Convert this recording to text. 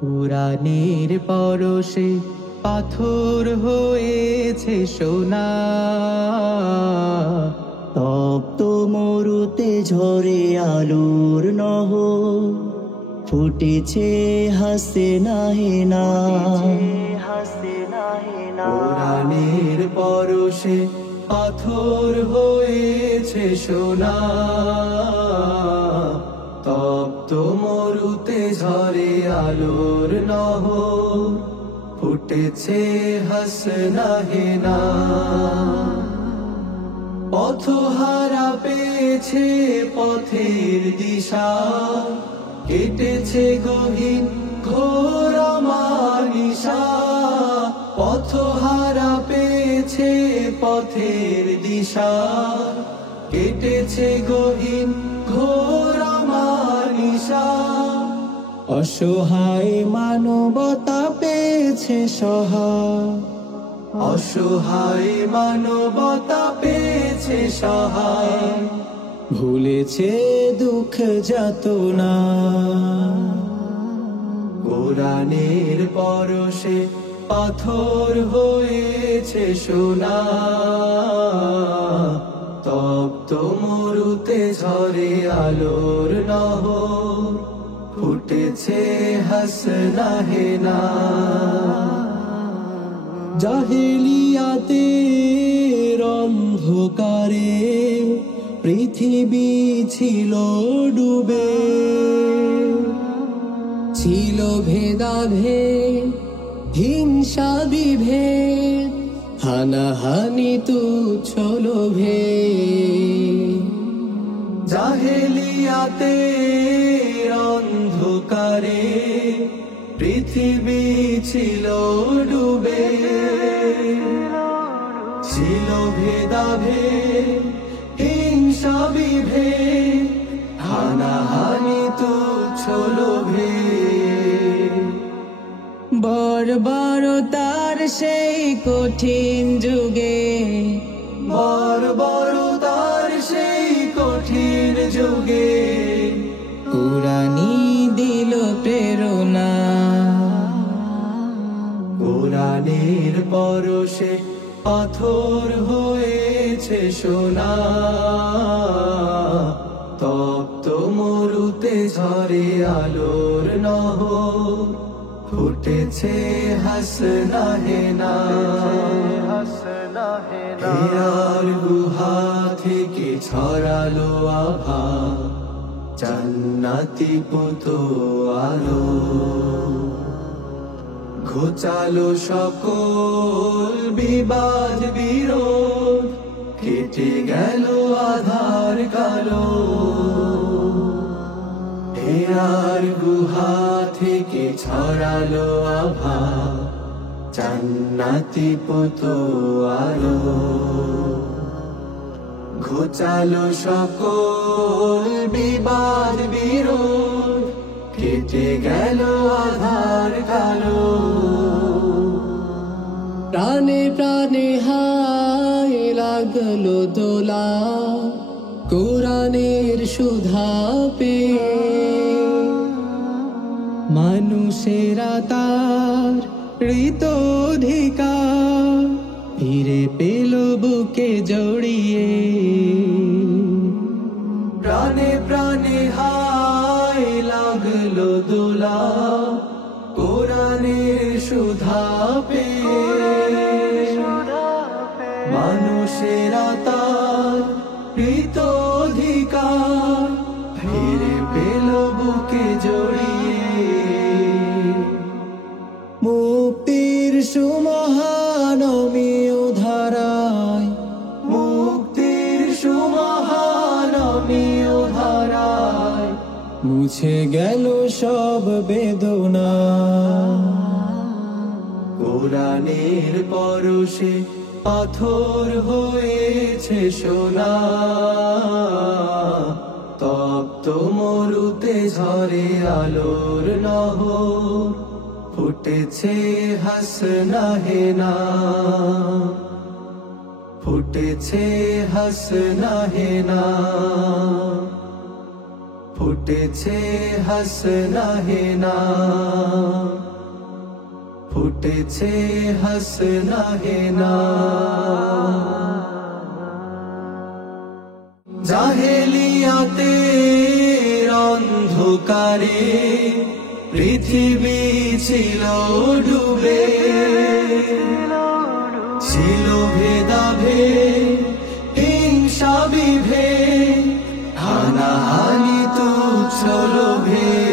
কুরআনের পরশে পাথর হয়েছে সোনা, তপ্ত মরুতে ঝরে আলোর নহর, ফুটেছে হাসিনা হেনা। কুরআনের পরশে পাথর হয়েছে সোনা, তপ্ত মরুতে ঝরে আলোর নহর, ফুটেছে হাসনা হেনা। পথহারা পেয়েছে পথের দিশা, কেটেছে গহীন ঘোর মানিশা। পথহারা পেয়েছে পথের দিশা, কেটেছে গহীন ঘোর মানিশা। অসহায় মানবতা পেয়েছে সহায়, অসহায় মানবতা পেয়েছে সহায়, ভুলেছে দুঃখ যাতনা। কুরআনের পরশে পাথর হয়েছে সোনা, তপ্ত মরুতে ঝরে আলোর নহর, ফুটেছে হাসনা হেনা। জাহেলিয়াতের অন্ধকারে পৃথিবী ছিল ডুবে, ছিল ভেদাভেদ, হিংসা বিভেদ, হানাহানি তুচ্ছ লোভে। জাহেলিয়াতের অন্ধকারে পৃথিবী ছিল ডুবে, ছিল ভেদাভেদ, হিংসা বিভেদ, হানাহানি তুচ্ছ লোভে। বর্বরতার সেই কঠিন যুগে, বর্বরতার সেই কঠিন যুগে, কুরআনই দিল প্রেরণা। কুরআনের পরশে পাথর হয়েছে সোনা, তপ্ত মরুতে ঝরে আলোর নহর, ফুটেছে হাসনা হেনা। হেরার গুহা থেকে ছড়ালো আভা, জান্নাতি পুতো আলো, ঘোচালো সকল বিবাদ বিরোধ, কেটে গেল আধার কালো। হেরার গুহা থেকে ছড়ালো আভা, জান্নাতি পুতো আলো, ঘোচালো সকল বিবাদ বিরোধ, কেটে গেল আধার কালো। প্রাণে প্রাণে হায় লাগলো দোলা, কুরআনের সুধা পেয়ে। মানুষেরা তার হৃত অধিকার ফিরে পেল বুকে জড়িয়ে। প্রাণে প্রাণে হায় লাগলো দোলা, কুরআনের সুধা পেয়ে। মানুষেরা তার হৃত অধিকার ফিরে পেল বুকে জড়িয়ে। মুক্তির সুমহানমীয় ধারায়, মুক্তির সুমহানমীয় ধারায়, মুছে গেল সব বেদনা। কুরআনের পরশে পাথর হয়েছে সোনা, তপ্ত মরুতে ঝরে আলোর নহর, ফুটেছে হাসনা হেনা। ফুটেছে হাসনা হেনা, ফুটেছে হাসনা হেনা। ফুটেছে হাসনা হেনা। জাহেলিয়াতে অন্ধকারে পৃথিবী ছিল ডুবে, ছিল ভেদাভেদ হিংসা বিভেদ, হানাহানি তুচ্ছ লোভে।